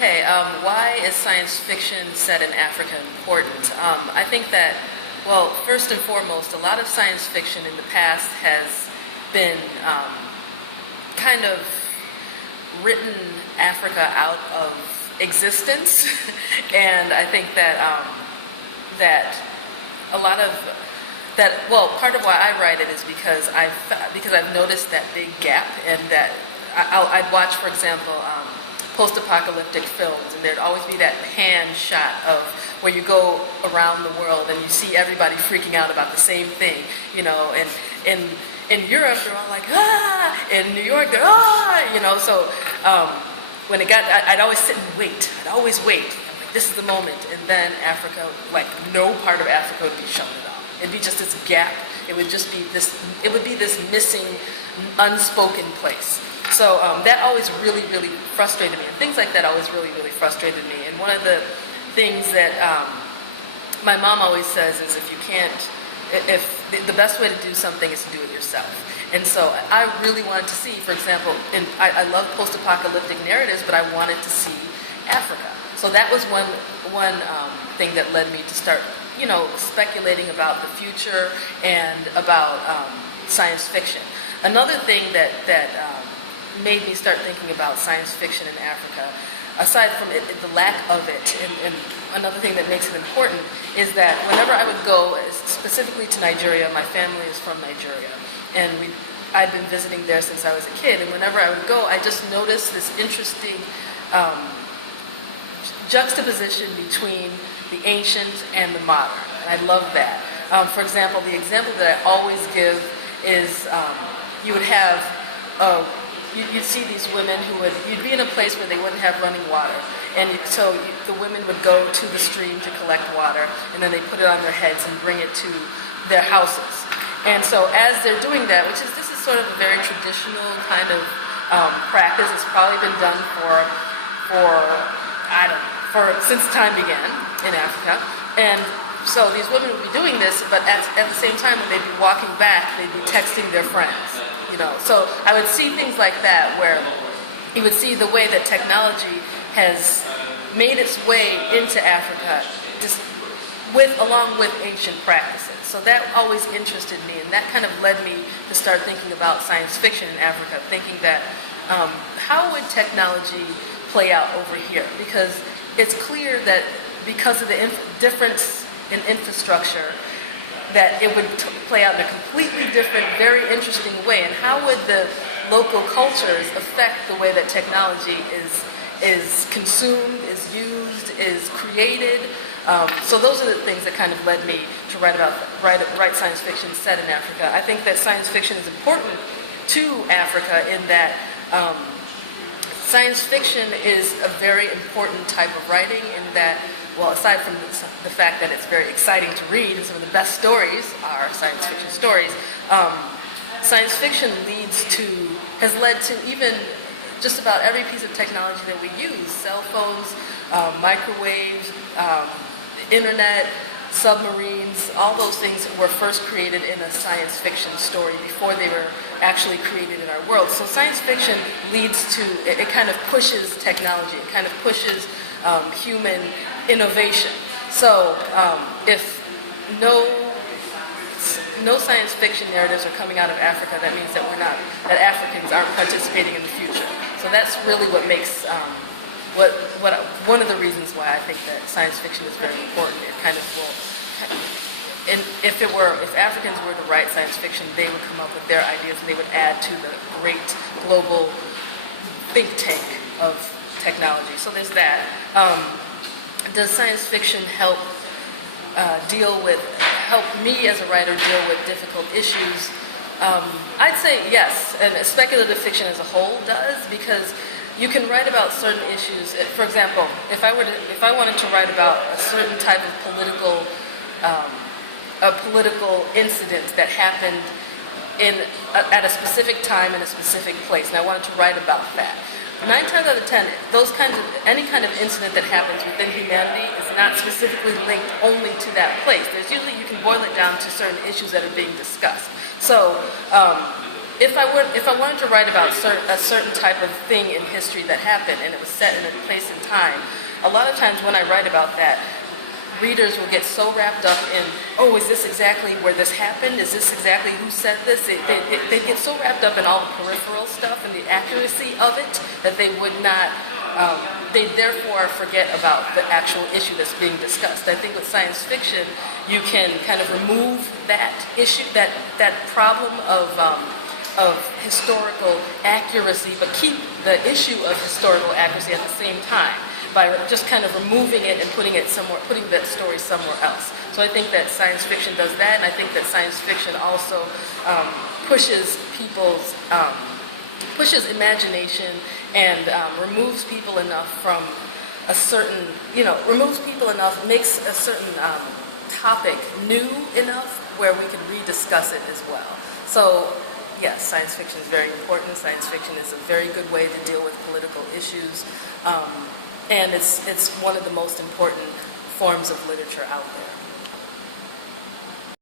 Okay, why is science fiction set in Africa important? I think that, well, first and foremost, a lot of science fiction in the past has been kind of written Africa out of existence, and I think that that a lot of that, well, part of why I write it is because I've noticed that big gap, and that I'd watch, for example, post-apocalyptic films, and there'd always be that pan shot of where you go around the world and you see everybody freaking out about the same thing, you know, and in Europe they're all like, ah, in New York they're, ah, you know, so when it got, I'd always sit and wait, I'm like, this is the moment, and then Africa, like no part of Africa would be shown at all. It'd be just this gap, it would be this missing, unspoken place. So that always really, really frustrated me. And things like that always really, really frustrated me. And one of the things that my mom always says is if the best way to do something is to do it yourself. And so I really wanted to see, for example, I love post-apocalyptic narratives, but I wanted to see Africa. So that was one thing that led me to start, you know, speculating about the future and about science fiction. Another thing that made me start thinking about science fiction in Africa, aside from the lack of it, and another thing that makes it important is that whenever I would go, specifically to Nigeria, my family is from Nigeria, and I'd been visiting there since I was a kid, and whenever I would go, I just noticed this interesting juxtaposition between the ancient and the modern, and I love that. For example, the example that I always give is you would have you'd see these women you'd be in a place where they wouldn't have running water. And so the women would go to the stream to collect water, and then they put it on their heads and bring it to their houses. And so as they're doing that, this is sort of a very traditional kind of practice. It's probably been done since time began in Africa. And so these women would be doing this, but at the same time, when they'd be walking back, they'd be texting their friends. You know, so I would see things like that where you would see the way that technology has made its way into Africa, along with ancient practices. So that always interested me, and that kind of led me to start thinking about science fiction in Africa, thinking that how would technology play out over here? Because it's clear that because of the difference in infrastructure, that it would play out in a completely different, very interesting way. And how would the local cultures affect the way that technology is consumed, is used, is created? So those are the things that kind of led me to write science fiction set in Africa. I think that science fiction is important to Africa in that science fiction is a very important type of writing in that, well, aside from the fact that it's very exciting to read, and some of the best stories are science fiction stories, science fiction has led to even just about every piece of technology that we use: cell phones, microwaves, internet, submarines. All those things were first created in a science fiction story before they were actually created in our world. So science fiction it kind of pushes technology, it kind of pushes human innovation. So if no science fiction narratives are coming out of Africa, that means that that Africans aren't participating in the future. So that's really what makes one of the reasons why I think that science fiction is very important. It kind of will. And if Africans were to write science fiction, they would come up with their ideas and they would add to the great global think tank of technology. So there's that. Does science fiction help me as a writer deal with difficult issues? I'd say yes, and speculative fiction as a whole does, because you can write about certain issues. For example, if I wanted to write about a certain type of political incident that happened at a specific time in a specific place, and I wanted to write about that. 9 times out of 10, any kind of incident that happens within humanity is not specifically linked only to that place. You can boil it down to certain issues that are being discussed. So if I wanted to write about a certain type of thing in history that happened and it was set in a place and time, a lot of times when I write about that, readers will get so wrapped up in, oh, is this exactly where this happened? Is this exactly who said this? They get so wrapped up in all the peripheral stuff and the accuracy of it that they would not, they therefore forget about the actual issue that's being discussed. I think with science fiction, you can kind of remove that issue, that problem of historical accuracy, but keep the issue of historical accuracy at the same time, by just kind of removing it and putting that story somewhere else. So I think that science fiction does that, and I think that science fiction also pushes imagination and removes people enough from a certain, makes a certain topic new enough where we can rediscuss it as well. So yes, science fiction is very important. Science fiction is a very good way to deal with political issues. And it's one of the most important forms of literature out there.